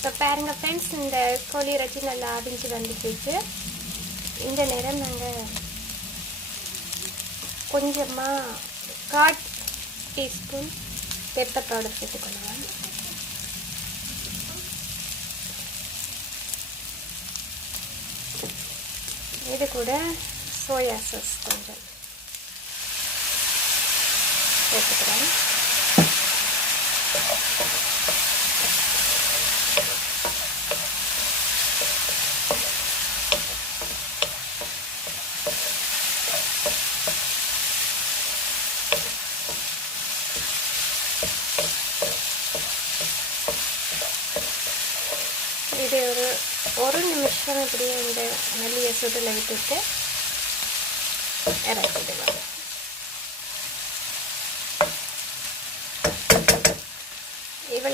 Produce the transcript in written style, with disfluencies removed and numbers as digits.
இப்போ பாருங்கள் ஃப்ரெண்ட்ஸ், இந்த கோழி இறைச்சி நல்லா அவிஞ்சு வந்துட்டு இந்த நேரம் நாங்கள் கொஞ்சமாக 1/4 டீஸ்பூன் பெப்பர் பவுடர் சேர்த்துக்கொள்ளலாம். இது கூட சோயா சாஸ் கொஞ்சம் சேர்த்துக்கிறேன். இது ஒரு நிமிஷம் இப்படியே இந்த நல்லிய சுடில் விட்டுட்டு இறக்கிடுவோம்.